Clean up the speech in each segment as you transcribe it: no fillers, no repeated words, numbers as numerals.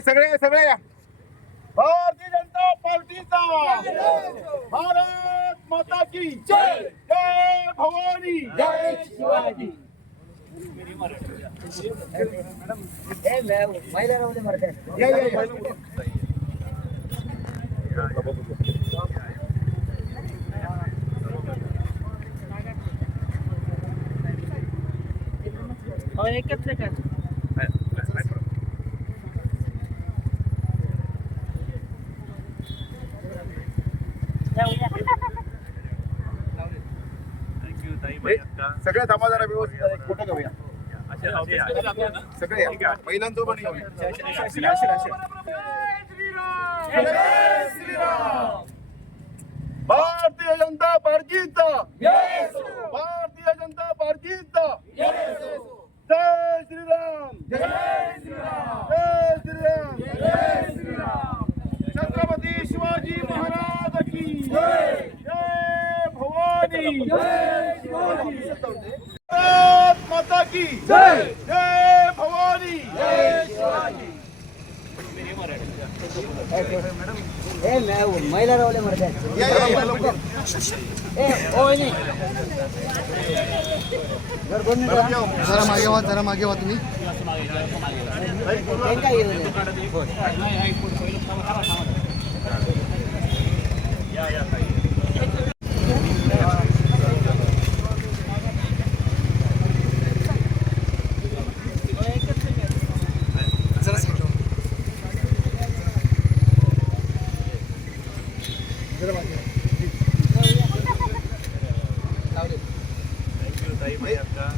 सगळे सगळे या. भारतीय जनता पार्टीचा भारत माता की जय. जय भवानी, जय शिवाजी. एकच सेकंड. सगळे थांबा जरा व्यवस्थित फोटो घेऊया. सगळे महिलांचं पण भारतीय जनता पार्टीचा, भारतीय जनता पार्टीचा जय श्रीराम, जय श्रीराम, जय श्रीराम, जय श्रीराम. छत्रपती शिवाजी महाराज की जय. जय भवानी, जय शिवाजी. भारत माता की जय. जय भवानी, जय शिवाजी. महिला रावले मरते. जरा मागे वा तुम्ही.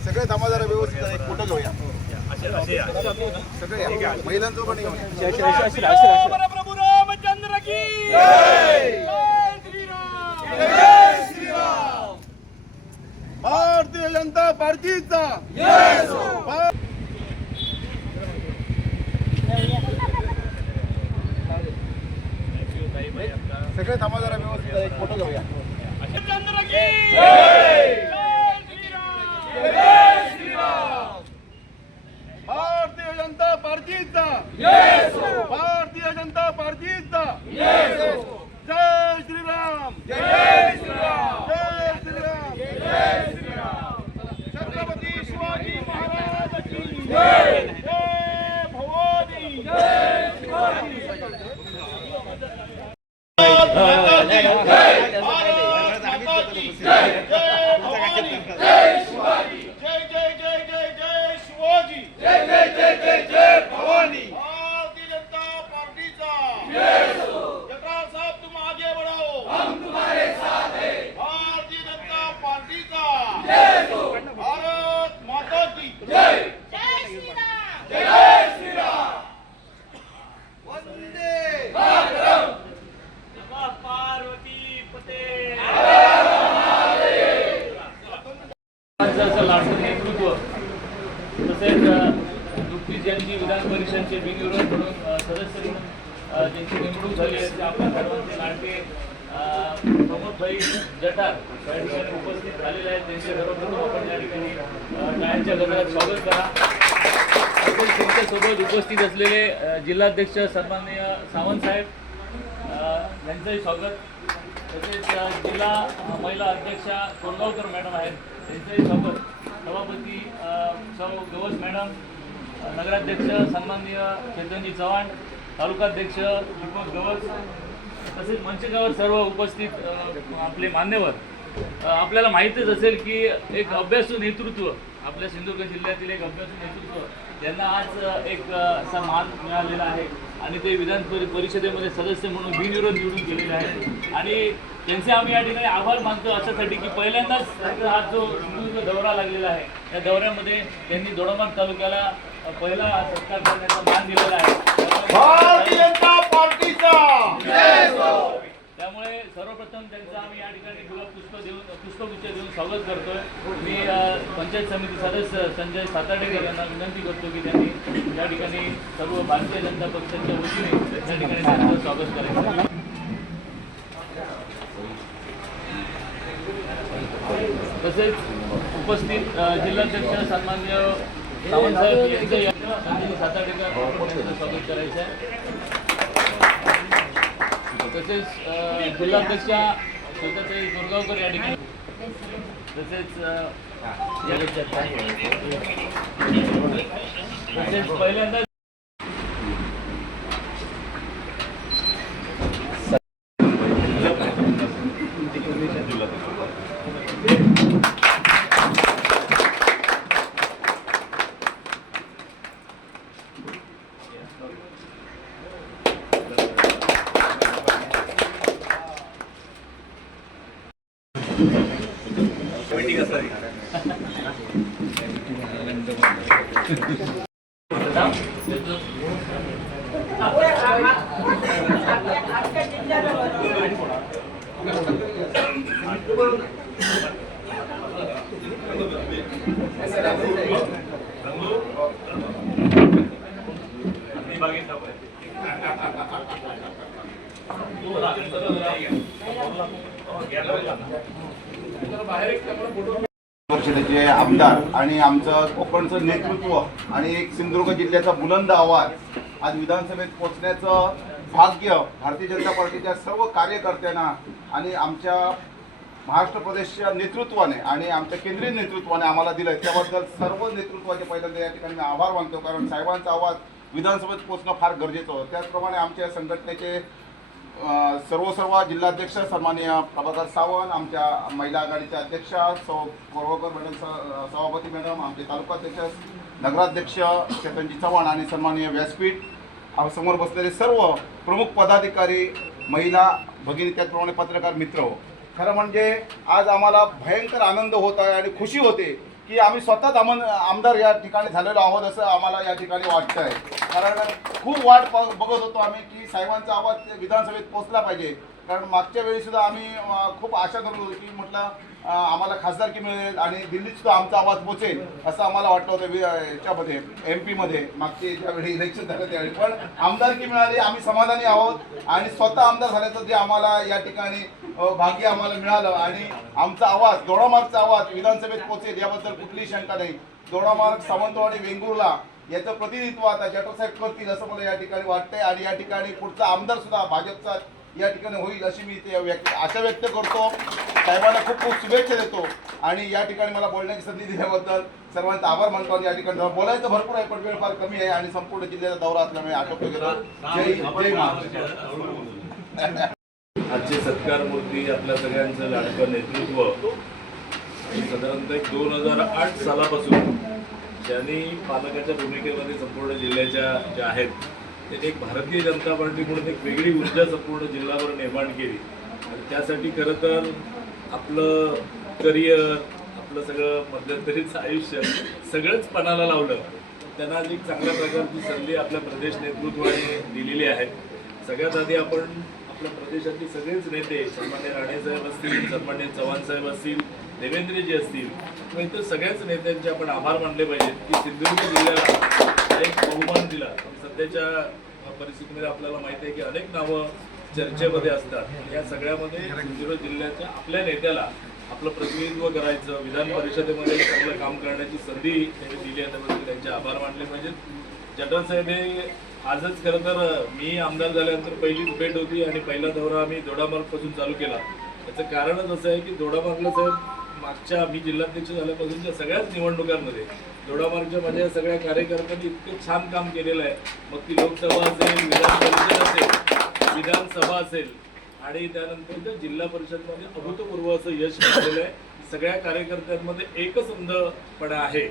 सगळे थांबा जरा व्यवस्थित एक फोटो घेऊया. सगळे महिलांचं पण प्रभू रामचंद्र की जय. जय श्रीराम, जय श्रीराम. भारतीय जनता पार्टीचा सगळे थांबा जरा व्यवस्थित एक फोटो घेऊया. चंद्र की जय. जय श्रीराम. भारतीय जनता पार्टीचा, भारतीय जनता पार्टीचा जय श्रीराम, जय श्रीराम, जय श्रीराम, जय श्रीराम. छत्रपती शिवाजी महाराज की जय. जय भवानी, जय शिवाजी. नेतृत्व तसेच नुकतीच यांची विधान परिषदेचे बिनविरोध म्हणून सदस्य ज्यांची नेमणूक झाली आहे आपल्या सर्वांचे लाडके प्रमोदभाई जठार या ठिकाणी उपस्थित झालेले आहेत. त्यांचे सर्वप्रथम आपण या ठिकाणी टाळ्यांच्या गजरात स्वागत करा. त्यांच्यासोबत उपस्थित असलेले जिल्हाध्यक्ष सन्माननीय सावंत साहेब यांचंही स्वागत. तसेच जिल्हा महिला अध्यक्षा कोंडगावकर मॅडम आहेत त्यांचंही स्वागत. सभापती सौ गवस मॅडम, नगराध्यक्ष सन्माननीय चैतन्यजी चव्हाण, तालुकाध्यक्ष दीपक गवस, तसेच मंचकावर सर्व उपस्थित आपले मान्यवर. आपल्याला माहीतच असेल की एक अभ्यासू नेतृत्व आपल्या सिंधुदुर्ग जिल्ह्यातील एक अभ्यासू नेतृत्व यांना आज एक असा मान मिळालेला आहे आणि ते विधान परिषदेमध्ये सदस्य म्हणून बिनविरोध निवडून गेलेले आहेत. आणि त्यांचे आम्ही या ठिकाणी आभार मानतो अशासाठी की पहिल्यांदाच हा जो सिंधुदुर्ग दौरा लागलेला आहे त्या दौऱ्यामध्ये त्यांनी दोडामार्ग तालुक्याला पहिला सत्कार करण्याचा मान दिलेला आहे. भारतीय जनता पार्टीचा त्यामुळे सर्वप्रथम त्यांचं आम्ही या ठिकाणी पुष्पगुच्छ देऊन स्वागत करतोय. मी पंचायत समिती सदस्य संजय साताडेकर यांना विनंती करतो की त्यांनी या ठिकाणी सर्व भारतीय जनता पक्षाच्या वतीने त्या ठिकाणी त्यांचं स्वागत करायचं. तसेच उपस्थित जिल्हाध्यक्ष सन्माननीय सावंतसाहेब यांचं या संधी साताडेकर यांचं स्वागत करायचं आहे. तसेच जिल्हाध्यक्षा श्वेताताई दुर्गावकर या ठिकाणी, तसेच पहिल्यांदा परिषदेचे आमदार आणि आमचं कोकणचं नेतृत्व आणि एक सिंधुदुर्ग जिल्ह्याचा बुलंद आवाज आज विधानसभेत पोहोचण्याचं भाग्य भारतीय जनता पार्टीच्या सर्व कार्यकर्त्यांना आणि आमच्या महाराष्ट्र प्रदेशच्या नेतृत्वाने आणि आमच्या केंद्रीय नेतृत्वाने आम्हाला दिलं. त्याबद्दल सर्व नेतृत्वाचे पहिल्यांदा या ठिकाणी मी आभार मानतो, कारण साहेबांचा आवाज विधानसभेत पोहोचणं फार गरजेचं होतं. त्याचप्रमाणे आमच्या संघटनेचे सर्व जिल्हाध्यक्ष सन्माननीय प्रभाकर सावंत, आमच्या महिला आघाडीच्या अध्यक्षा कोरवकर मॅडम, सभापती मॅडम, आमचे तालुकाध्यक्ष नगराध्यक्ष चेतनजी चव्हाण आणि सन्माननीय व्यासपीठ समोर बसलेले सर्व प्रमुख पदाधिकारी, महिला भगिनी, त्याचप्रमाणे पत्रकार मित्र हो, खरं म्हणजे आज आम्हाला भयंकर आनंद होत आहे आणि खुशी होते की आम्ही स्वतःच आमदार या ठिकाणी झालेलो आहोत असं आम्हाला या ठिकाणी वाटतं आहे. कारण खूप वाट बघत होतो आम्ही की साहेबांचा आवाज विधानसभेत पोहोचला पाहिजे. कारण मागच्या वेळीसुद्धा आम्ही खूप आशा करत होतो की म्हटलं आम्हाला खासदारकी मिळेल आणि दिल्लीतसुद्धा आमचा आवाज पोचेल असं आम्हाला वाटलं होतं याच्यामध्ये MP मध्ये मागचे ज्यावेळी इलेक्शन झालं त्यावेळी. पण आमदारकी मिळाली, आम्ही समाधानी आहोत आणि स्वतः आमदार झाल्याचं जे आम्हाला या ठिकाणी भाग्य आम्हाला मिळालं आणि आमचा आवाज, दोडामार्गचा आवाज विधानसभेत पोहोचेल याबद्दल कुठलीही शंका नाही. दोडामार्ग, सावंतवाडी, वेंगुर्ला याचं प्रतिनिधित्व आता जटोसाहेब करतील असं मला या ठिकाणी वाटतंय आणि या ठिकाणी पुढचा आमदार सुद्धा भाजपचा या ठिकाणी होईल अशी मी ते आशा व्यक्त करतो. साहेबांना खूप खूप शुभेच्छा देतो आणि या ठिकाणी मला बोलण्याची संधी दिल्याबद्दल सर्वांचा आभार मानतो. आणि या ठिकाणी बोलायचं भरपूर आहे पण वेळ फार कमी आहे आणि संपूर्ण जिल्ह्याचा दौरा असल्यामुळे आटोपतो गेलो. जय महाराष्ट्र. आजचे सत्कार मूर्ती आपल्या सगळ्यांचं लाडकं नेतृत्व साधारणतः 2008 सालापासून ज्यांनी पालकाच्या भूमिकेमध्ये संपूर्ण जिल्ह्याच्या ज्या आहेत त्यांनी एक भारतीय जनता पार्टी म्हणून एक वेगळी ऊर्जा संपूर्ण जिल्ह्यावर निर्माण केली. आणि त्यासाठी खरं तर आपलं करिअर, आपलं सगळं मध्यंतरीचं आयुष्य सगळंच पणाला लावलं. त्यांना आज एक चांगल्या प्रकारची संधी आपल्या प्रदेश नेतृत्वाने दिलेली आहे. सगळ्यात आधी आपण आपल्या प्रदेशातील सगळेच नेते, सन्मान्य राणेसाहेब असतील, सन्मान्य चव्हाणसाहेब असतील, देवेंद्रजी असतील किंवा इतर सगळ्याच नेत्यांचे आपण आभार मानले पाहिजेत की सिंधुदुर्ग जिल्ह्याला एक बहुमान दिला. सध्याच्या परिस्थितीमध्ये आपल्याला माहिती आहे की अनेक नावं चर्चेमध्ये असतात. या सगळ्यामध्ये सिंधुदुर्ग जिल्ह्याच्या आपल्या नेत्याला आपलं प्रतिनिधित्व करायचं, विधान परिषदेमध्ये चांगलं काम करण्याची संधी त्यांनी दिली आहे, त्याबद्दल त्यांचे आभार मानले पाहिजेत. जटोसाहेब हे आजच खरं तर मी आमदार झाल्यानंतर पहिलीच भेट होती आणि पहिला दौरा आम्ही दोडामार्गपासून चालू केला. याचं कारणच असं आहे की दोडामार्गला साहेब मागच्या मी जिल्हाध्यक्ष झाल्यापासूनच्या सगळ्याच निवडणुकांमध्ये दोडामार्गच्या माझ्या सगळ्या कार्यकर्त्यांनी इतकं छान काम केलेलं आहे. मग ती लोकसभा असेल, विधान परिषद असेल, विधानसभा असेल आणि त्यानंतर जिल्हा परिषदमध्ये अभूतपूर्व असं यश मिळालेलं आहे. सगळ्या कार्यकर्त्यांमध्ये एकसंधपणा आहे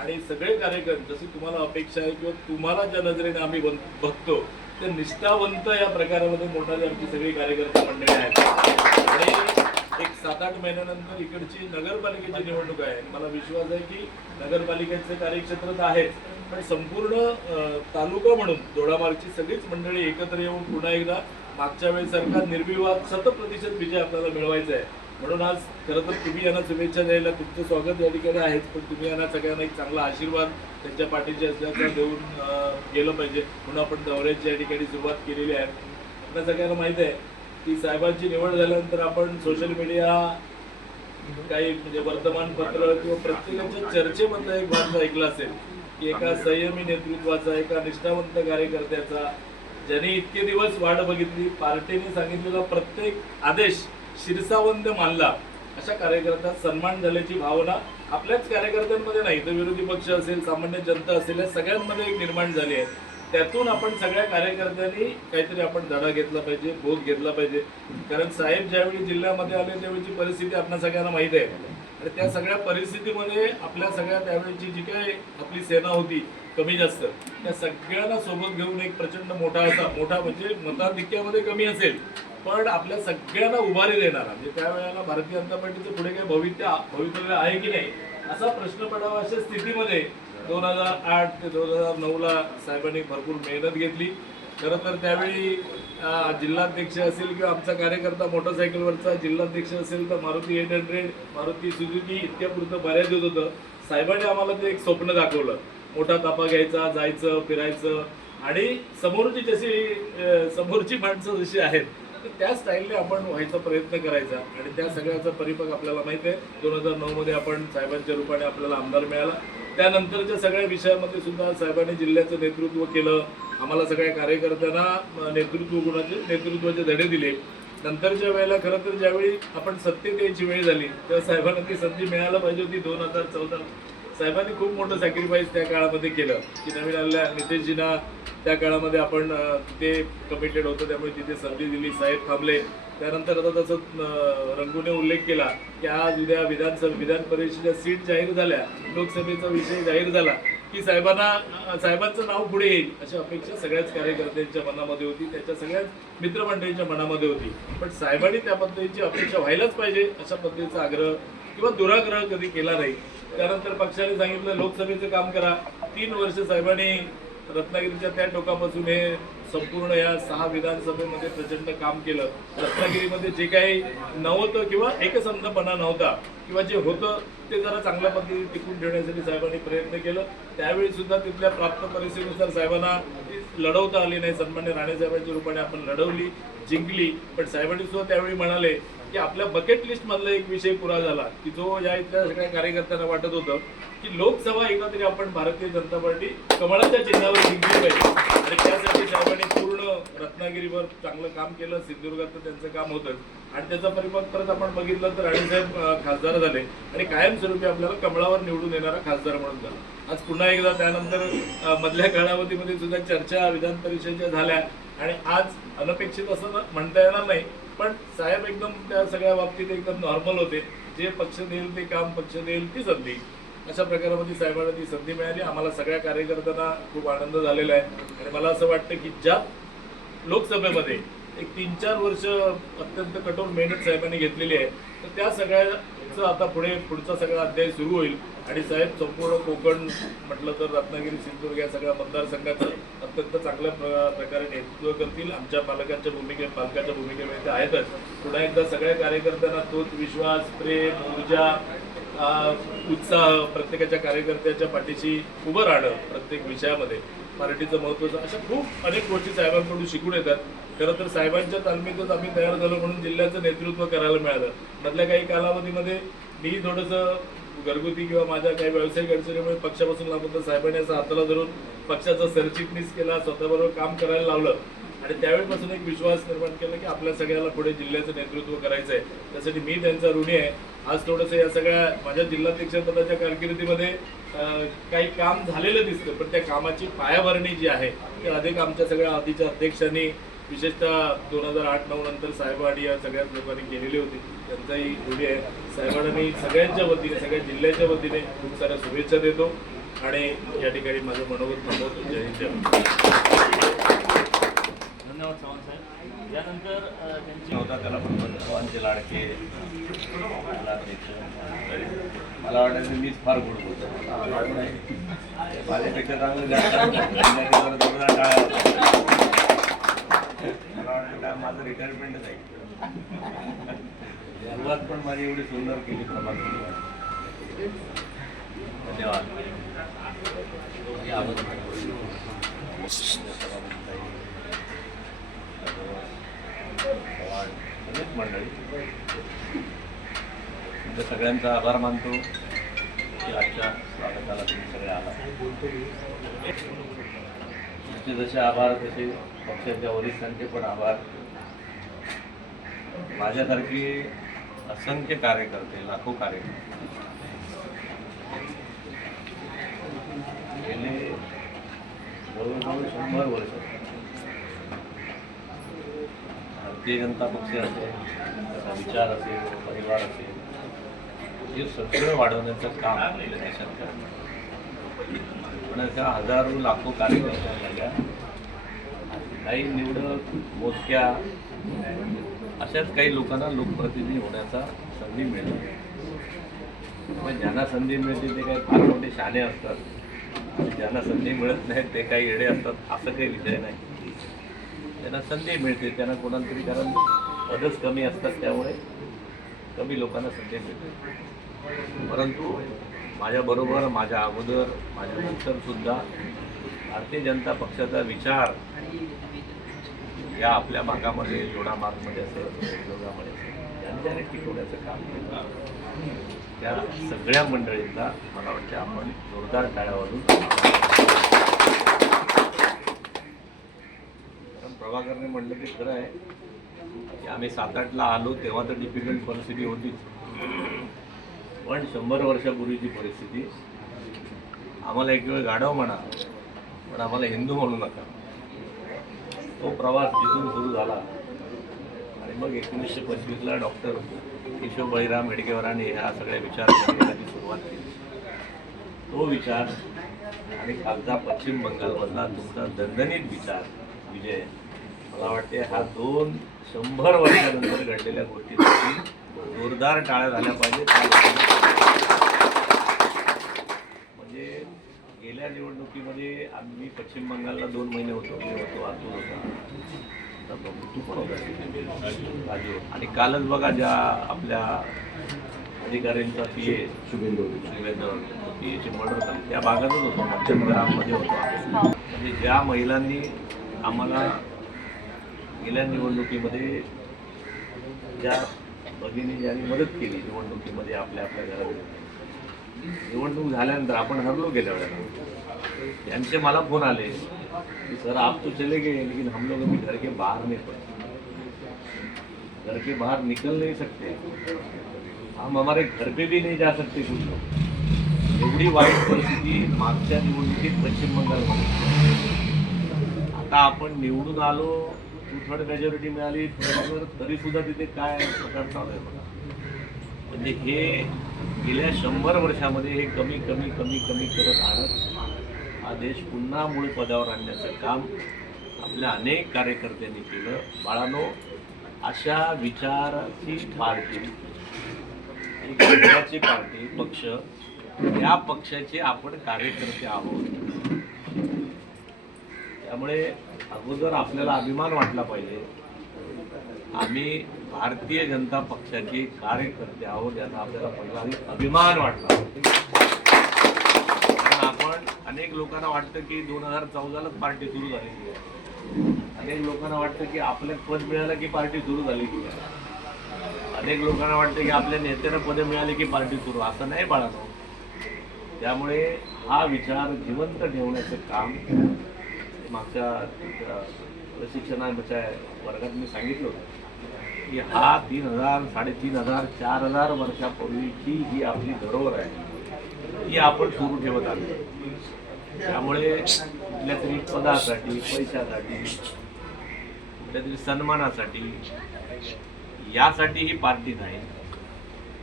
आणि सगळे कार्यकर्ते जशी तुम्हाला अपेक्षा आहे किंवा तुम्हाला ज्या नजरेने आम्ही बघतो ते निष्ठावंत या प्रकारामध्ये मोठाली आमची सगळी कार्यकर्ते मंडळी आहेत. आणि एक 7-8 महिन्यानंतर इकडची नगरपालिकेची निवडणूक आहे. मला विश्वास आहे की नगरपालिकेचे कार्यक्षेत्र तर आहेच पण संपूर्ण तालुका म्हणून दोडामार्गची सगळीच मंडळी एकत्र येऊन पुन्हा एकदा मागच्या वेळेसारखा निर्विवाद 100% विजय आपल्याला मिळवायचा आहे. म्हणून आज खरं तर तुम्ही यांना शुभेच्छा द्यायला तुमचं स्वागत या ठिकाणी आहेच, पण तुम्ही यांना सगळ्यांना एक चांगला आशीर्वाद त्यांच्या पाठीशी असल्याचा देऊन गेलं पाहिजे. म्हणून आपण दौऱ्याची या ठिकाणी सुरुवात केलेली आहे. आपल्या सगळ्यांना माहीत आहे की साहेबांची निवड झाल्यानंतर आपण सोशल मीडिया काही म्हणजे वर्तमानपत्र किंवा प्रत्येकाच्या चर्चेमधला एक भाग ऐकला असेल की एका संयमी नेतृत्वाचा, एका निष्ठावंत कार्यकर्त्याचा, ज्यांनी इतके दिवस वाट बघितली, पार्टीने सांगितलेला प्रत्येक आदेश शिरसावंत मानला, अशा कार्यकर्त्याचा सन्मान झाल्याची भावना आपल्याच कार्यकर्त्यांमध्ये नाही तर विरोधी पक्ष असेल, सामान्य जनता असेल, या सगळ्यांमध्ये एक निर्माण झाली आहे. त्यातून आपण सगळ्या कार्यकर्त्यांनी काहीतरी आपण धडा घेतला पाहिजे, बोध घेतला पाहिजे. कारण साहेब ज्यावेळी जिल्ह्यामध्ये आले त्यावेळीची परिस्थिती आपल्या सगळ्यांना माहीत आहे. आणि त्या सगळ्या परिस्थितीमध्ये आपल्या सगळ्या त्यावेळीची जी काही आपली सेना होती कमी जास्त, त्या सगळ्यांना सोबत घेऊन एक प्रचंड मोठा म्हणजे मताधिक्यामध्ये कमी असेल पण आपल्या सगळ्यांना उभारी देणारा, म्हणजे त्यावेळेला भारतीय जनता पार्टीचं पुढे काही भवितव्य आहे की नाही असा प्रश्न पडावा. अशा स्थितीमध्ये 2008 ते 2009ला साहेबांनी भरपूर मेहनत घेतली. खरं तर त्यावेळी जिल्हाध्यक्ष असेल किंवा आमचा कार्यकर्ता मोटरसायकलवरचा जिल्हाध्यक्ष असेल तर मारुती 800, मारुती सुझुकी इतक्यापुरतं बऱ्याच येत होतं. साहेबांनी आम्हाला ते एक स्वप्न दाखवलं, मोठा ताफा घ्यायचा, जायचं, फिरायचं आणि समोरची माणसं जशी आहेत तर त्या स्टाईलने आपण व्हायचा प्रयत्न करायचा. आणि त्या सगळ्याचा परिपक्व आपल्याला माहिती आहे. 2009मध्ये आपण साहेबांच्या रूपाने आपल्याला आमदार मिळाला. त्यानंतरच्या सगळ्या विषयामध्ये सुद्धा साहेबांनी जिल्ह्याचं नेतृत्व केलं. आम्हाला सगळ्या कार्यकर्त्यांना नेतृत्वाचे धडे दिले. नंतरच्या वेळेला खरं तर ज्यावेळी आपण सत्तेत यायची वेळ झाली तेव्हा साहेबांना ती संधी मिळायला पाहिजे होती. 2014 साहेबांनी खूप मोठं सॅक्रिफाईस त्या काळामध्ये केलं की नवीन आलेल्या नितेशजींना त्या काळामध्ये आपण तिथे कमिटेड होतं त्यामुळे तिथे संधी दिली, साहेब थांबले. त्यानंतर आता तसं रंगूने उल्लेख केला की आज उद्या विधान परिषदेच्या सीट जाहीर झाल्या, लोकसभेचा विषय जाहीर झाला की साहेबांचं नाव पुढे येईल अशी अपेक्षा सगळ्याच कार्यकर्त्यांच्या मनामध्ये होती, त्याच्या सगळ्याच मित्रमंडळींच्या मनामध्ये होती. पण साहेबांनी त्या पद्धतीची अपेक्षा व्हायलाच पाहिजे अशा पद्धतीचा आग्रह किंवा दुराग्रह कधी केला नाही. त्यानंतर पक्षाने सांगितलं लोकसभेचं काम करा. 3 वर्ष साहेबांनी रत्नागिरीच्या त्या टोकापासून हे संपूर्ण या 6 विधानसभेमध्ये प्रचंड काम केलं. रत्नागिरीमध्ये जे काही नव्हतं किंवा एकसंधपणा नव्हता किंवा जे होतं ते जरा चांगल्या पद्धतीने टिकून ठेवण्यासाठी साहेबांनी प्रयत्न केलं. त्यावेळी सुद्धा तिथल्या प्राप्त परिस्थितीनुसार साहेबांना लढवता आली नाही. सन्मान्य राणेसाहेबांच्या रूपाने आपण लढवली, जिंकली. पण साहेबांनी सुद्धा त्यावेळी म्हणाले की आपल्या बकेट लिस्ट मधला एक विषय पुरा झाला की जो या इथल्या सगळ्या कार्यकर्त्यांना वाटत होतं की लोकसभा एकदा तरी आपण भारतीय जनता पार्टी कमळाच्या चिन्हावर जिंकली पाहिजे. आणि त्यासाठी साहेबांनी पूर्ण रत्नागिरीवर चांगलं काम केलं. सिंधुदुर्गात त्यांचं काम होतं आणि त्याचा परिपक्व परत आपण बघितलं तर राणेसाहेब खासदार झाले आणि कायमस्वरूपी आपल्याला कमळावर निवडून येणारा खासदार म्हणून झाला. आज पुन्हा एकदा त्यानंतर मधल्या कालावधीमध्ये सुद्धा चर्चा विधान परिषदेच्या झाल्या आणि आज अनपेक्षित असं म्हणता येणार नाही पण साहेब एकदम त्या सगळ्या बाबतीत एकदम नॉर्मल होते. जे पक्ष देईल ते काम, पक्ष देईल ती संधी, अशा प्रकारामध्ये साहेबांना ती संधी मिळाली. आम्हाला सगळ्या कार्यकर्त्यांना खूप आनंद झालेला आहे. आणि मला असं वाटतं की ज्या लोकसभेमध्ये एक 3-4 वर्ष अत्यंत कठोर मेहनत साहेबांनी घेतलेली आहे तर त्या सगळ्याचं आता पुढचा सगळा अध्याय सुरू होईल. आणि साहेब संपूर्ण कोकण म्हटलं तर रत्नागिरी, सिंधुदुर्ग या सगळ्या मतदारसंघाचं अत्यंत चांगल्या प्रकारे नेतृत्व करतील. आमच्या पालकाच्या भूमिकेमध्ये ते आहेतच. पुन्हा एकदा सगळ्या कार्यकर्त्यांना तोच विश्वास, प्रेम, ऊर्जा, उत्साह प्रत्येकाच्या कार्यकर्त्याच्या पाठीशी उभं राहणं प्रत्येक विषयामध्ये पार्टीचं महत्त्वाचं अशा खूप अनेक गोष्टी साहेबांकडून शिकून येतात. खरं तर साहेबांच्या तालमीतच आम्ही तयार झालो म्हणून जिल्ह्याचं नेतृत्व करायला मिळालं. मधल्या काही कालावधीमध्ये मी थोडंसं घरगुती किंवा माझ्या काही व्यावसायिक अडचणीमुळे पक्षापासून लांब होतं. साहेबांनी असं हाताला धरून पक्षाचा सरचिटणीस केला, स्वतःबरोबर काम करायला लावलं आणि त्यावेळेपासून एक विश्वास निर्माण केला की आपल्या सगळ्याला पुढे जिल्ह्याचं नेतृत्व करायचं आहे. त्यासाठी मी त्यांचा ऋणी आहे. आज थोडंसं या सगळ्या माझ्या जिल्हाध्यक्षपदाच्या कारकिर्दीमध्ये काही काम झालेलं दिसतं पण त्या कामाची पायाभरणी जी आहे ती अधिक आमच्या सगळ्या आधीच्या अध्यक्षांनी विशेषतः 2008-09 नंतर साहेब आणि या सगळ्याच लोकांनी केलेली होती. त्यांचाही ऋणी आहे. साहेबांनी सगळ्यांच्या वतीने, सगळ्या जिल्ह्याच्या वतीने खूप साऱ्या शुभेच्छा देतो आणि या ठिकाणी माझं मनोगत थांबवतो. जय हिंद, जय धन्यवाद सावंत साहेब. यानंतर त्यांची होता त्याला पण सर्वांचे लाडके मला वाटायचं मीच फार गोड बोलतो. माझ्यापेक्षा चांगलं जास्त मला वाटतं माझं रिटायरमेंटच आहे. सुरुवात पण माझी एवढी सुंदर केली प्रभात. धन्यवाद. मंडळी तुमच्या सगळ्यांचा आभार मानतो की आजच्या स्वागताला तुम्ही सगळे आला. तुमचे जसे आभार तसे पक्षाच्या वरिष्ठांचे पण आभार. माझ्यासारखे असंख्य कार्यकर्ते, लाखो कार्यकर्ते गेले जवळजवळ 100 वर्ष भारतीय जनता पक्ष असेल, त्याचा विचार असेल, परिवार असेल, हे सगळं वाढवण्याचं काम आपल्या देशात करतं. पण अशा हजारो लाखो कार्यकर्त्यांच्या काही निवडक मोजक्या अशाच काही लोकांना लोकप्रतिनिधी होण्याचा संधी मिळते. पण ज्यांना संधी मिळते ते काही फार मोठे शहाणे असतात आणि ज्यांना संधी मिळत नाही ते काही येडे असतात, असं काही विषय नाही. त्यांना संधी मिळते, त्यांना कोणाला तरी, कारण पदच कमी असतात त्यामुळे कमी लोकांना संधी मिळते. परंतु माझ्याबरोबर, माझ्या अगोदर, माझ्या नंतरसुद्धा भारतीय जनता पक्षाचा विचार या आपल्या भागामध्ये, जोडा मार्गमध्ये असेल, उद्योगामध्ये असेल, ज्यांच्याने टिकवण्याचं काम केलं त्या सगळ्या मंडळींना मला वाटतं आपण जोरदार टाळ्यावरून. कारण प्रभाकरने म्हणलं ते खरं आहे की आम्ही 7-8ला आलो तेव्हा तर डिफिकल्ट परिस्थिती होतीच, पण 100 वर्षापूर्वीची परिस्थिती, आम्हाला एक वेळ गाढव म्हणा पण आम्हाला हिंदू म्हणू नका, तो प्रवास जिथून सुरू झाला आणि मग 1925ला डॉक्टर केशव बळीराम हेडगेवारांनी ह्या सगळ्या विचारसरणीची सुरुवात केली. तो विचार आणि खालचा पश्चिम बंगालमधला तुमचा दणदणीत विचार विजय, मला वाटते हा 100 वर्षानंतर घडलेल्या गोष्टीसाठी जोरदार टाळ्या झाल्या पाहिजेत. म्हणजे गेल्या निवडणुकीमध्ये आम्ही पश्चिम बंगालला 2 महिने होतो, मी होतो, अतुल होता, तू पण होता, राजू. आणि कालच बघा ज्या आपल्या अधिकाऱ्यांचा PA शुभेंदर PAची मर्डर झाली त्या भागातच होतो, मध्यममध्ये होतो. म्हणजे ज्या महिलांनी आम्हाला गेल्या निवडणुकीमध्ये, ज्या भगिनी ज्यांनी मदत केली निवडणुकीमध्ये आपल्या घरात, निवडणूक झाल्यानंतर आपण हरलो गेल्या वेळेला, त्यांचे मला फोन आले कि सर आप तो चले गए लेकिन हम लोग अभी घर के बाहर नहीं पड़े, घर के बाहर निकल नहीं सकते, हम हमारे घर पे भी नहीं जा सकते कुछ लोग. एवढी वाईट परिस्थिती मागच्या निवडणुकीत पश्चिम बंगालमध्ये. आता आपण निवडून आलो, 2/3 मेजॉरिटी मिळाली, तरी सुद्धा तिथे काय प्रकार चालू आहे बघा. म्हणजे हे गेल्या 100 वर्षामध्ये हे कमी करत आणत हा देश पुन्हा मूळ पदावर आणण्याचं काम आपल्या अनेक कार्यकर्त्यांनी केलं. बाळांनो, अशा विचाराची पार्टी, एक विचाराची पार्टी, पक्ष, या पक्षाचे आपण कार्यकर्ते आहोत. त्यामुळे अगोदर आपल्याला अभिमान वाटला पाहिजे, आम्ही भारतीय जनता पक्षाचे कार्यकर्ते आहोत याचा आपल्याला पहिला अभिमान वाटला. कारण आपण, अनेक लोकांना वाटतं की 2014लाच पार्टी सुरू झाली की आहे, अनेक लोकांना वाटतं की आपलं पद मिळालं की पार्टी सुरू झाली की आहे, अनेक लोकांना वाटतं की आपल्या नेत्यानं पदं मिळाली की पार्टी सुरू. असं नाही बाळांनो. त्यामुळे हा विचार जिवंत ठेवण्याचं काम मागच्या प्रशिक्षणाच्या वर्गात मी सांगितलं होतं की हा 3000, 3500, 4000 वर्षापूर्वीची ही आपली धरोहर आहे, ही आपण सुरू ठेवत आलो. त्यामुळे कुठल्या तरी पदासाठी, पैशासाठी, कुठल्या तरी सन्मानासाठी, यासाठी ही पार्टी नाही.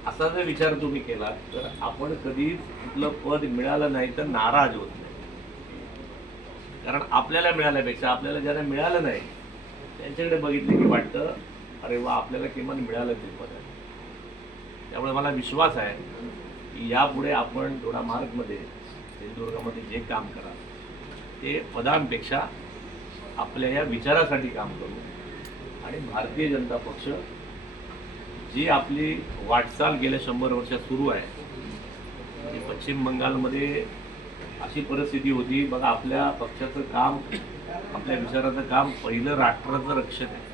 असा जर विचार तुम्ही केला तर आपण कधीच कुठलं पद मिळालं नाही तर नाराज होत नाही. कारण आपल्याला मिळाल्यापेक्षा आपल्याला ज्यांना मिळालं नाही त्यांच्याकडे बघितलं की वाटतं अरे वा, आपल्याला किमान मिळालं ते पद आहे. त्यामुळे मला विश्वास आहे की यापुढे आपण जोडा मार्गमध्ये, सिंधुदुर्गामध्ये जे काम करा ते पदांपेक्षा आपल्या या विचारासाठी काम करू. आणि भारतीय जनता पक्ष जी आपली वाटचाल गेल्या 100 वर्षात सुरू आहे, म्हणजे पश्चिम बंगालमध्ये अशी परिस्थिती होती बघा, आपल्या पक्षाचं काम, आपल्या विचाराचं काम पहिलं राष्ट्राचं रक्षण आहे.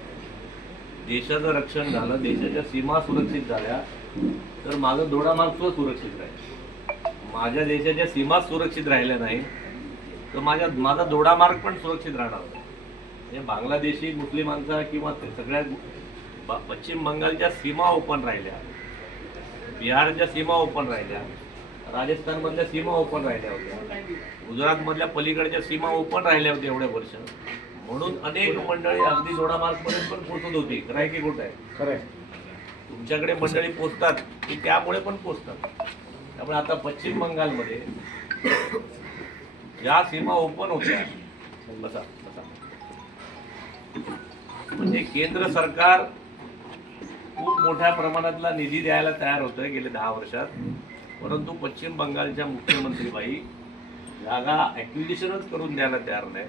देशाचं रक्षण झालं, देशाच्या सीमा सुरक्षित झाल्या तर माझं दोडामार्ग सुद्धा सुरक्षित राहील. माझ्या देशाच्या सीमा सुरक्षित राहिल्या नाही तर माझा दोडामार्ग पण सुरक्षित राहणार नाही. म्हणजे बांगलादेशी मुस्लिमांचा किंवा सगळ्या पश्चिम बंगालच्या सीमा ओपन राहिल्या, बिहारच्या सीमा ओपन राहिल्या, राजस्थानमधल्या सीमा ओपन राहिल्या होत्या, गुजरातमधल्या पलीकडच्या सीमा ओपन राहिल्या होत्या एवढ्या वर्ष. म्हणून अनेक मंडळी अगदी दोडामार्गपर्यंत पण पोहोचत होती. खरं आहे की खोटं आहे? खरं आहे. तुमच्याकडे मंडळी पोचतात की त्यामुळे पण पोचतात. त्यामुळे आता पश्चिम बंगालमध्ये ज्या सीमा ओपन होत्या, बसा म्हणजे केंद्र सरकार खूप मोठ्या प्रमाणातला निधी द्यायला तयार होतंय गेले 10 वर्षात. परंतु पश्चिम बंगालच्या मुख्यमंत्रीबाई जागा ॲक्विजिशनच करून द्यायला तयार नाही.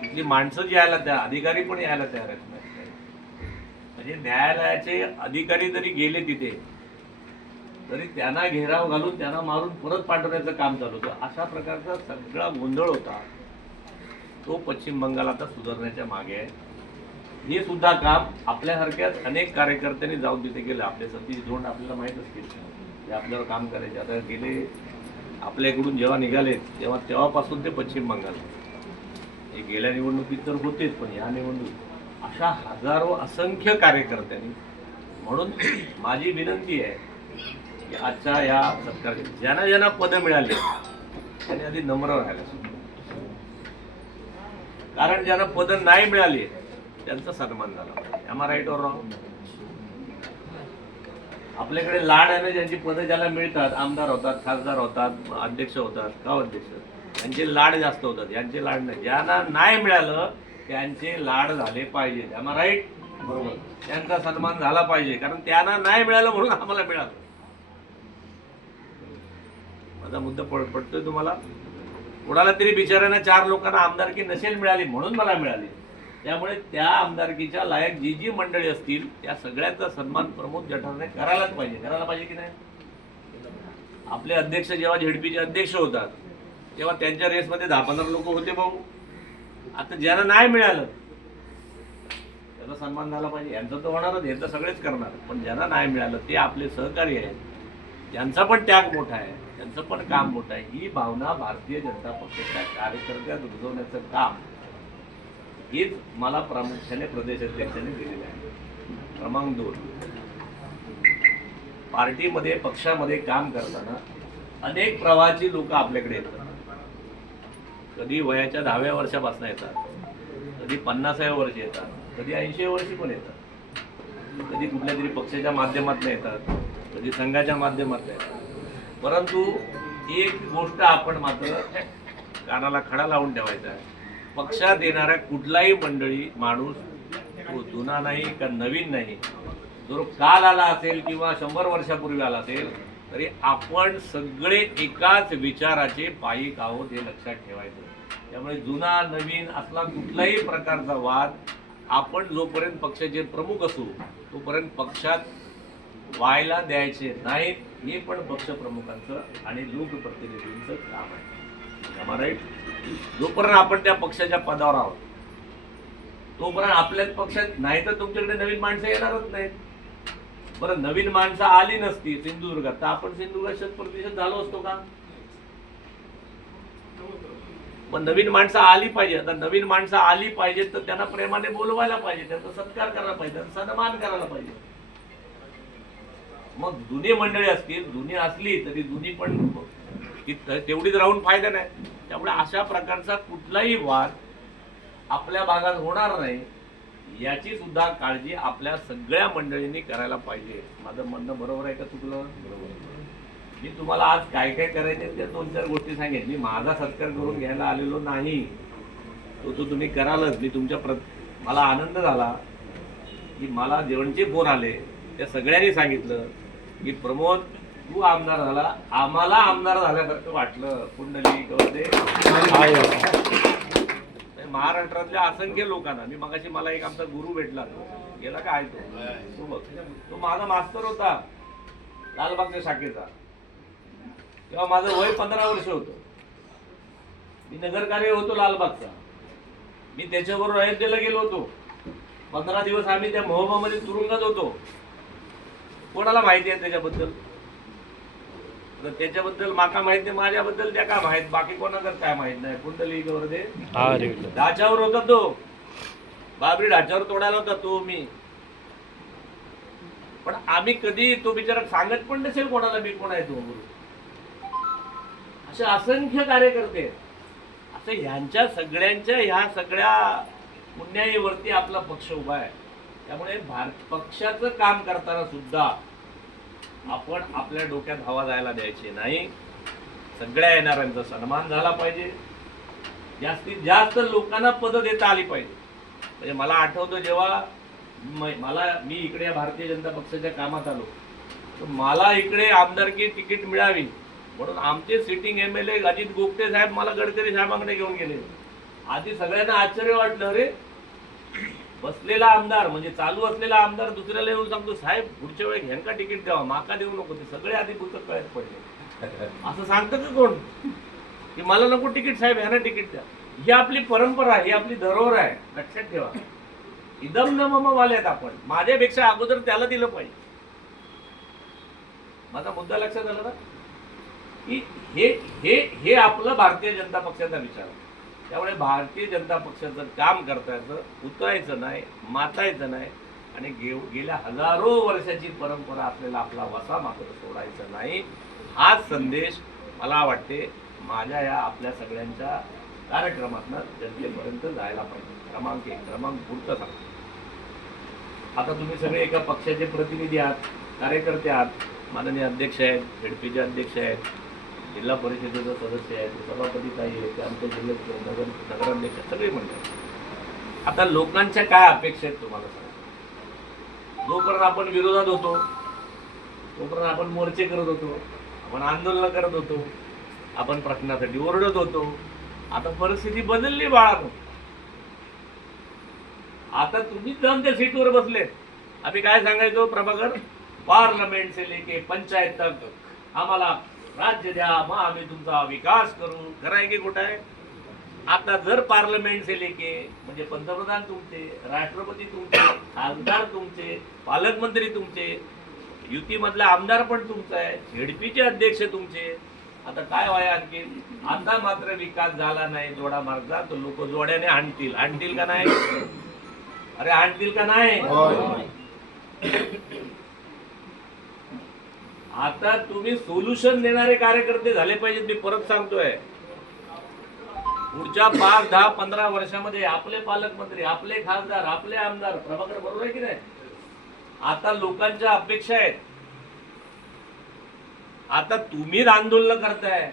तिथली माणसं जी यायला तयार, अधिकारी पण यायला तयार आहेत नाही. म्हणजे न्यायालयाचे अधिकारी जरी गेले तिथे तरी त्यांना घेराव घालून त्यांना मारून परत पाठवण्याचं काम चालू होतं. अशा प्रकारचा सगळा गोंधळ होता. तो पश्चिम बंगाल आता सुधारण्याच्या मागे आहे. हे सुद्धा काम आपल्यासारख्याच अनेक कार्यकर्त्यांनी जाऊन तिथे गेलं. आपले सतीश धोंड आपल्याला माहीत असतील, ते आपल्यावर काम करायचे. आता गेले आपल्याकडून जेव्हा निघाले तेव्हापासून ते पश्चिम बंगाल, हे गेल्या निवडणुकीत तर होतेच, पण ह्या निवडणूक अशा हजारो असंख्य कार्यकर्त्यांनी. म्हणून माझी विनंती आहे की आजच्या या सरकारने ज्यांना पदं मिळाली त्यांनी आधी नम्र राहायला सुद्धा. कारण ज्यांना पदं नाही मिळाली त्यांचा सन्मान झाला पाहिजे. Am are right or wrong? आपल्याकडे लाड आहे ना, ज्यांची पदं ज्याला मिळतात, आमदार होतात, खासदार होतात, अध्यक्ष होतात, गाव अध्यक्ष, त्यांचे लाड जास्त होतात, यांचे लाड नाही. ज्यांना नाही मिळालं त्यांचे लाड झाले पाहिजे. Am are right? बरोबर. त्यांचा सन्मान झाला पाहिजे, कारण त्यांना नाही मिळालं म्हणून आम्हाला मिळालं. माझा मुद्दा पडतोय तुम्हाला? कोणाला तरी बिचाऱ्यांना 4 लोकांना आमदारकी नसेल मिळाली म्हणून मला मिळाली. त्यामुळे त्या आमदारकीच्या लायक जी मंडळी असतील त्या सगळ्यांचा सन्मान प्रमोद जठारने करायलाच पाहिजे. करायला पाहिजे की नाही? आपले अध्यक्ष जेव्हा झेडपीचे अध्यक्ष होतात तेव्हा त्यांच्या रेसमध्ये 10-15 लोक होते भाऊ. आता ज्यांना नाही मिळालं त्याचा सन्मान झाला पाहिजे. यांचं तर होणारच, हे तर सगळेच करणार. पण ज्यांना नाही मिळालं ते आपले सहकारी आहेत, त्यांचा पण त्याग मोठा आहे, त्यांचं पण काम मोठं आहे. ही भावना भारतीय जनता पक्षाच्या कार्यकर्त्यात रुजवण्याचं काम हेच मला प्रामुख्याने प्रदेशाध्यक्षांनी दिलेलं आहे. क्रमांक 2, पार्टीमध्ये पक्षामध्ये काम करताना अनेक प्रवाहाची लोक आपल्याकडे येतात. कधी वयाच्या 10व्या वर्षापासून येतात, कधी 50व्या वर्षी येतात, कधी 80व्या वर्षी पण येतात, कधी कुठल्या तरी पक्षाच्या माध्यमातून येतात, कधी संघाच्या माध्यमातून येतात. परंतु एक गोष्ट आपण मात्र कानाला खडा लावून ठेवायचा आहे. पक्षात येणाऱ्या कुठलाही मंडळी माणूस तो जुना नाही का नवीन नाही, जो काल आला असेल किंवा 100 वर्षापूर्वी आला असेल तरी आपण सगळे एकाच विचाराचे पायिक आहोत हे लक्षात ठेवायचं. त्यामुळे जुना नवीन असला कुठलाही प्रकारचा वाद आपण जोपर्यंत पक्षाचे प्रमुख असू तोपर्यंत पक्षात व्हायला द्यायचे नाहीत. हे पण पक्षप्रमुखांचं आणि लोकप्रतिनिधींचं काम आहे. आम्हाला राईट? जोपर्यंत आपण त्या पक्षाच्या पदावर आहोत तोपर्यंत आपल्याच पक्षात नाही तर तुमच्याकडे नवीन माणसं येणारच नाहीत. बरं, नवीन माणसं आली नसती सिंधुदुर्गात तर आपण सिंधुदुर्गात 100% झालो असतो का? पण नवीन माणसं आली पाहिजे. आता नवीन माणसं आली पाहिजेत तर त्यांना प्रेमाने बोलवायला पाहिजे, त्यांचा सत्कार करायला पाहिजे, सन्मान करायला पाहिजे. मग जुनी मंडळी असतील, जुनी असली तरी जुनी पण तेवढीच राहून फायदा नाही. त्यामुळे अशा प्रकारचा कुठलाही वाद आपल्या भागात होणार नाही याची सुद्धा काळजी आपल्या सगळ्या मंडळींनी करायला पाहिजे. माझं म्हणणं बरोबर आहे का चुकलं? बरोबर. मी तुम्हाला आज काय काय करायचे त्या 2-4 गोष्टी सांगेन. मी माझा सत्कार करून घ्यायला आलेलो नाही, तो तुम्ही करालच. मी मला आनंद झाला की मला जेवणचे फोन आले, त्या सगळ्यांनी सांगितलं की प्रमोद तू आमदार झाला, आम्हाला आमदार झाल्यासारखं वाटलं. कुंडली गवदे महाराष्ट्रातल्या असंख्य लोकांना. मी मगाशी मला एक आमचा गुरु भेटला, गेला काय तो बघ, तो माझा मास्तर होता लालबागच्या शाखेचा. तेव्हा माझं वय 15 वर्ष होतं. मी नगरकार्य होतो लालबागचा. मी त्याच्याबरोबर अयोध्येला गेलो होतो. 15 दिवस आम्ही त्या महोबामध्ये तुरुंगात होतो. कोणाला माहिती आहे त्याच्याबद्दल? तर त्याच्याबद्दल माका माहित नाही, माझ्याबद्दल त्या का माहित, बाकी कोणाला काय माहित नाही. कुंडली वरदे ढाच्यावर होता तो, बाबरी ढाच्यावर तोडायला होता तो मी. पण आम्ही कधी तो बिचारा सांगत पण नसेल कोणाला मी कोण आहे तो. असे असंख्य कार्यकर्ते आहेत. असं ह्यांच्या सगळ्यांच्या ह्या सगळ्या पुण्याईवरती आपला पक्ष उभा आहे. त्यामुळे पक्षाचं काम करताना सुद्धा आपण आपल्या डोक्यात हवा जायला द्यायची नाही. सगळ्या येणाऱ्यांचा सन्मान झाला पाहिजे. जास्तीत जास्त लोकांना पदं देता आली पाहिजे. म्हणजे मला आठवतं जेव्हा मी इकडे या भारतीय जनता पक्षाच्या कामात आलो, तर मला इकडे आमदारकी तिकीट मिळावी म्हणून आमचे सिटिंग MLA अजित गोगटे साहेब मला गडकरी साहेबांकडे घेऊन गेले. आधी सगळ्यांना आश्चर्य वाटलं, अरे बसलेला आमदार म्हणजे चालू असलेला आमदार दुसऱ्याला येऊन सांगतो, साहेब पुढच्या वेळी ह्यांका तिकीट द्यावा, माका देऊ नको. ते सगळे आधी पुस्तक कळत पडले. असं सांगतं का कोण की मला नको तिकीट साहेब, ह्यांना तिकीट द्या? ही आपली परंपरा आहे, ही आपली धरोहर आहे, लक्षात ठेवा. इदम न मम वाल्यात आपण. माझ्यापेक्षा अगोदर त्याला दिलं पाहिजे. माझा मुद्दा लक्षात आला ना की हे आपलं भारतीय जनता पक्षाचा विचार आहे. त्यामुळे भारतीय जनता पक्षाचं काम करतायचं, उतरायचं नाही, मातायचं नाही आणि गेल्या हजारो वर्षाची परंपरा असलेला आपला वसा मात्र सोडायचा नाही. हा संदेश मला वाटते माझ्या या आपल्या सगळ्यांच्या कार्यक्रमातनं जनतेपर्यंत जायला पाहिजे. क्रमांक 1. क्रमांक पुढचं सांगतो. आता तुम्ही सगळे एका पक्षाचे प्रतिनिधी आहात, कार्यकर्ते आहात. माननीय अध्यक्ष आहेत, ZPचे अध्यक्ष आहेत, जिल्हा परिषदेचे सदस्य आहेत, सभापती काही आहेत, आमच्या जिल्ह्यात नगराध्यक्ष सगळे म्हणतात. आता लोकांच्या काय अपेक्षा आहेत तुम्हाला सांगा. जोपर्यंत आपण विरोधात होतो, तोपर्यंत आपण मोर्चे करत होतो, आपण आंदोलन करत होतो, आपण प्रश्नासाठी ओरडत होतो. आता परिस्थिती बदलली बाळानो. आता तुम्ही जाऊन त्या सीटवर बसले. आम्ही काय सांगायचो, प्रभाकर पार्लमेंट से लेके पंचायत तक आम्हाला राज्य द्या, मग आम्ही तुमचा विकास करू. कराय की कुठं आहे? आता जर पार्लमेंट से लेके म्हणजे पंतप्रधान तुमचे, राष्ट्रपती तुमचे, खासदार तुमचे, पालकमंत्री तुमचे, युतीमधला आमदार पण तुमचा आहे, ZPचे अध्यक्ष तुमचे. आता काय व्हाय आणखी? आता मात्र विकास झाला नाही जोडा मार्गचा, तर लोक जोड्याने आणतील का नाही? अरे आणतील का नाही? आता तुम्ही सोल्युशन देणारे कार्यकर्ते झाले पाहिजेत. मी परत सांगतोय, पुढच्या 5, 10, 15 वर्षामध्ये आपले पालकमंत्री, आपले खासदार, आपले आमदार. प्रभाकर बरोबर आहे की नाही? आता लोकांच्या अपेक्षा आहेत. आता तुम्हीच आंदोलन करताय,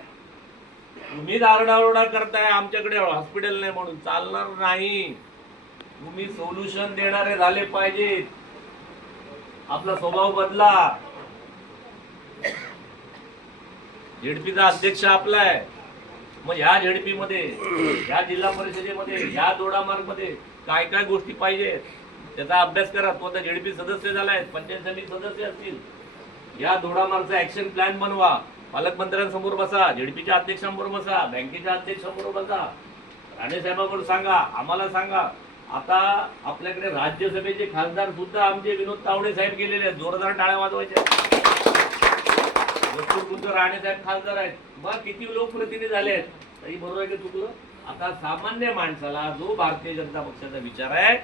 तुम्हीच आरडाओरडा करताय, आमच्याकडे हॉस्पिटल नाही म्हणून. चालणार नाही. तुम्ही सोल्युशन देणारे झाले पाहिजेत. आपला स्वभाव बदला. ZPचा अध्यक्ष आपला आहे, मग ह्या ZP मध्ये, ह्या जिल्हा परिषदेमध्ये, ह्या दोडामार्ग मध्ये काय काय गोष्टी पाहिजेत त्याचा अभ्यास करा. तो आता ZP सदस्य झालाय, पंचायत समिती सदस्य असतील. या दोडामार्गचा ऍक्शन प्लॅन बनवा. पालकमंत्र्यांसमोर बसा, ZPच्या अध्यक्षांबरोबर बसा, बँकेच्या अध्यक्षांबरोबर बसा, राणे साहेबांबरोबर सांगा, आम्हाला सांगा. आता आपल्याकडे राज्यसभेचे खासदार सुद्धा आमचे विनोद तावडे साहेब गेलेले आहेत. जोरदार टाळ्या वाजवायच्या. राणे साहेब खासदार आहेत. मग किती लोकप्रतिनिधी झाले आहेत. तरी बरोबर आहे की चुकलं? आता सामान्य माणसाला जो भारतीय जनता पक्षाचा विचार आहे,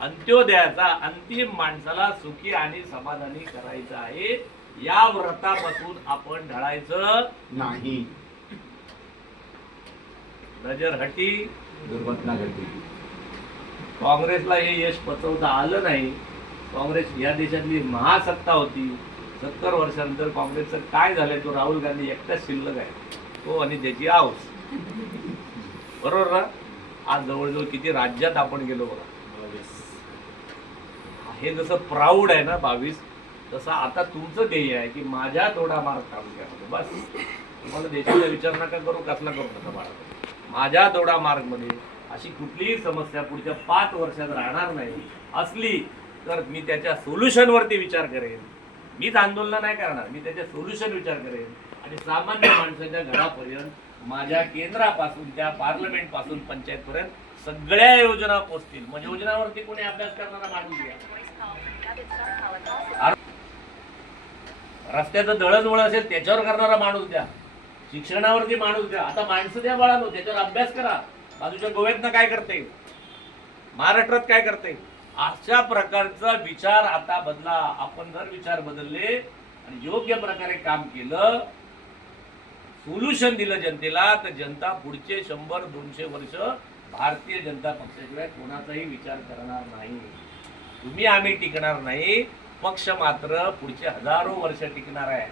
अंत्योदयाचा, अंतिम माणसाला सुखी आणि समाधानी करायचं आहे. या व्रतापासून आपण ढळायचं नाही. नजर हटी, दुर्घटना घडली. काँग्रेसला हे यश पचवता आलं नाही. काँग्रेस या देशातली महासत्ता होती. 70 वर्षानंतर काँग्रेसचं काय झालंय, तो राहुल गांधी एकटाच शिल्लक आहे, तो आणि त्याची आऊस. बरोबर ना? आज जवळजवळ किती राज्यात आपण गेलो बघा. हे जसं प्राऊड आहे ना 22, तसं आता तुमचं ध्येय आहे की माझ्या दोडामार्ग तालुक्यामध्ये बस. तुम्हाला देशाचा विचार नका करू, कसला करू नका बाळा. माझ्या दोडामार्गमध्ये अशी कुठलीही समस्या पुढच्या 5 वर्षात राहणार नाही. असली तर मी त्याच्या सोल्युशनवरती विचार करेन. मीच आंदोलन नाही करणार, मी त्याच्या सोल्युशन विचार करेन. आणि सामान्य माणसाच्या घरापर्यंत माझ्या केंद्रापासून त्या पार्लमेंट पासून पंचायत पर्यंत सगळ्या योजना पोहोचतील. म्हणजे योजनावरती कोणी अभ्यास करणारा माणूस घ्या. रस्त्याचं दळणवळण असेल त्याच्यावर करणारा माणूस द्या, शिक्षणावरती माणूस द्या. आता माणसं द्या बाळांनो, त्याच्यावर अभ्यास करा. बाजूच्या गोव्यातनं काय करते, महाराष्ट्रात काय करते, अशा प्रकारचा विचार आता बदला. आपण जर विचार बदलले आणि योग्य प्रकारे काम केलं, सोल्युशन दिलं जनतेला, तर जनता पुढचे 100-200 वर्ष भारतीय जनता पक्षाशिवाय कोणाचाही विचार करणार नाही. तुम्ही आम्ही टिकणार नाही, पक्ष मात्र पुढचे हजारो वर्ष टिकणार आहे.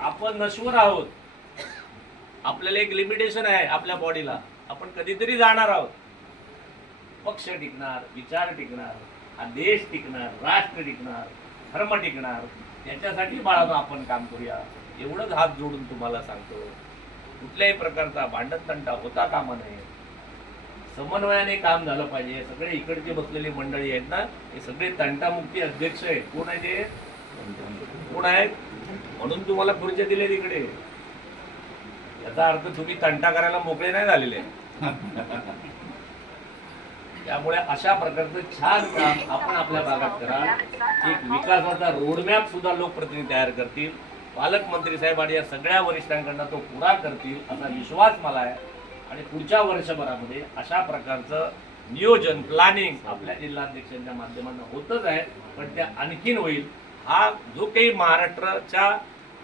आपण नश्वर आहोत, आपल्याला एक लिमिटेशन आहे आपल्या बॉडीला, आपण कधीतरी जाणार आहोत. पक्ष टिकणार, विचार टिकणार, हा देश टिकणार, राष्ट्र टिकणार, धर्म टिकणार. त्याच्यासाठी बाळांनो आपण काम करूया, एवढंच हात जोडून तुम्हाला सांगतो. कुठल्याही प्रकारचा भांडणतंटा होता कामा नये, समन्वयाने काम झालं पाहिजे. सगळे इकडचे बसलेली मंडळी आहेत ना, हे सगळे तंटामुक्ती अध्यक्ष आहेत. कोण आहे ते, कोण आहेत, म्हणून तुम्हाला खुर्च्या दिले तिकडे. याचा अर्थ तुम्ही तंटा करायला मोकळे नाही झालेले. त्यामुळे अशा प्रकारचं छान काम आपण आपल्या भागात करा. एक विकासाचा रोडमॅप सुद्धा लोकप्रतिनिधी तयार करतील. पालकमंत्री साहेब आणि या सगळ्या वरिष्ठांकडनं तो पुरा करतील असा विश्वास मला आहे. आणि पुढच्या वर्षभरामध्ये अशा प्रकारचं नियोजन, प्लॅनिंग आपल्या जिल्हाध्यक्षांच्या माध्यमातून होतच आहे, पण ते आणखीन होईल. हा जो काही महाराष्ट्राच्या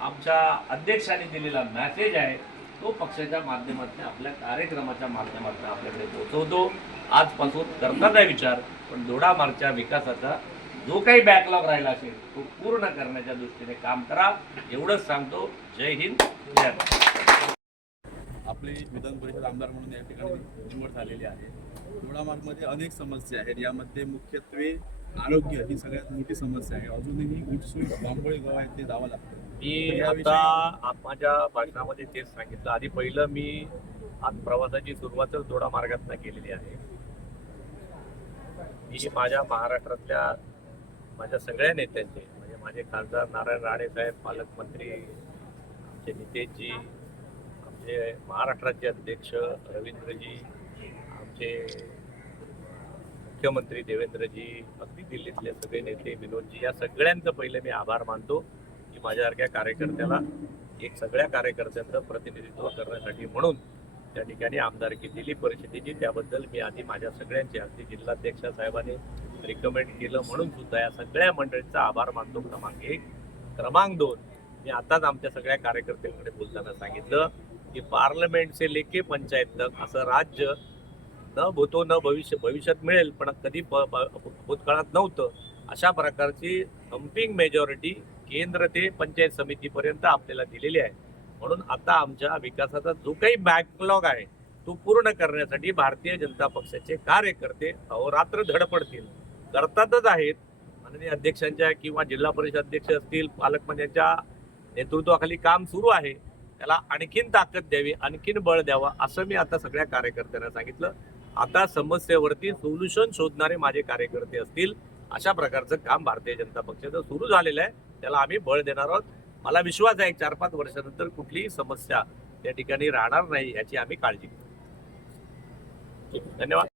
आमच्या अध्यक्षांनी दिलेला मेसेज आहे, तो पक्षाच्या माध्यमातून आपल्या कार्यक्रमाच्या माध्यमातून आपल्याकडे पोहोचवतो. आजपासून करतात आहे विचार, पण दोडामार्गच्या विकासाचा जो काही बॅकलॉग राहिला असेल तो पूर्ण करण्याच्या दृष्टीने काम करा, एवढंच सांगतो. जय हिंद, जय भारत. आपले विधान परिषद आमदार म्हणून या ठिकाणी निवड झालेली आहे. दोडामार्गमध्ये अनेक समस्या आहेत, यामध्ये मुख्यत्वे आरोग्य ही सगळ्यात मोठी समस्या आहे. अजूनही गुटसूट बांबोळी गाव आहेत ते जावं लागतं. मी आता माझ्या भाषणामध्ये तेच सांगितलं. आधी पहिलं मी आज प्रवासाची सुरुवातच दोडामार्गातनं केलेली आहे. मी माझ्या महाराष्ट्रातल्या माझ्या सगळ्या नेत्यांचे, म्हणजे माझे खासदार नारायण राणे साहेब, पालकमंत्री आमचे नितेशजी, आमचे महाराष्ट्राचे अध्यक्ष रवींद्रजी, आमचे मुख्यमंत्री देवेंद्रजी, अगदी दिल्लीतले सगळे नेते विनोदजी, या सगळ्यांचं पहिले मी आभार मानतो की माझ्यासारख्या कार्यकर्त्याला एक सगळ्या कार्यकर्त्यांचं प्रतिनिधित्व करण्यासाठी म्हणून त्या ठिकाणी आमदारकी दिली परिषदेची. त्याबद्दल मी आधी माझ्या सगळ्यांचे, अगदी जिल्हाध्यक्ष साहेबांनी रिकमेंड केलं म्हणून सुद्धा या सगळ्या मंडळींचा आभार मानतो. क्रमांक 1. क्रमांक 2, मी आताच आमच्या सगळ्या कार्यकर्त्यांकडे बोलताना सांगितलं की पार्लमेंट से लेके पंचायत तक असं राज्य न भूतो न भविष्यात मिळेल, पण कधी भूतकाळात नव्हतं. अशा प्रकारची थम्पिंग मेजॉरिटी केंद्र ते पंचायत समितीपर्यंत आपल्याला दिलेली आहे. म्हणून आता आमच्या विकासाचा जो काही बॅकलॉग आहे तो पूर्ण करण्यासाठी भारतीय जनता पक्षाचे कार्यकर्ते अहोरात्र धडपडतील, करतातच आहेत. माननीय अध्यक्षांच्या किंवा जिल्हा परिषद अध्यक्ष असतील, पालकमंत्र्यांच्या नेतृत्वाखाली काम सुरू आहे. त्याला आणखीन ताकद द्यावी, आणखीन बळ द्यावं असं मी आता सगळ्या कार्यकर्त्यांना सांगितलं. आता समस्येवरती सोल्युशन शोधणारे माझे कार्यकर्ते असतील, अशा प्रकारचं काम भारतीय जनता पक्षाचं सुरू झालेलं आहे. त्याला आम्ही बळ देणार आहोत. मला विश्वास आहे 4-5 वर्षानंतर कुठलीही समस्या त्या ठिकाणी राहणार नाही याची आम्ही काळजी घेऊ. धन्यवाद.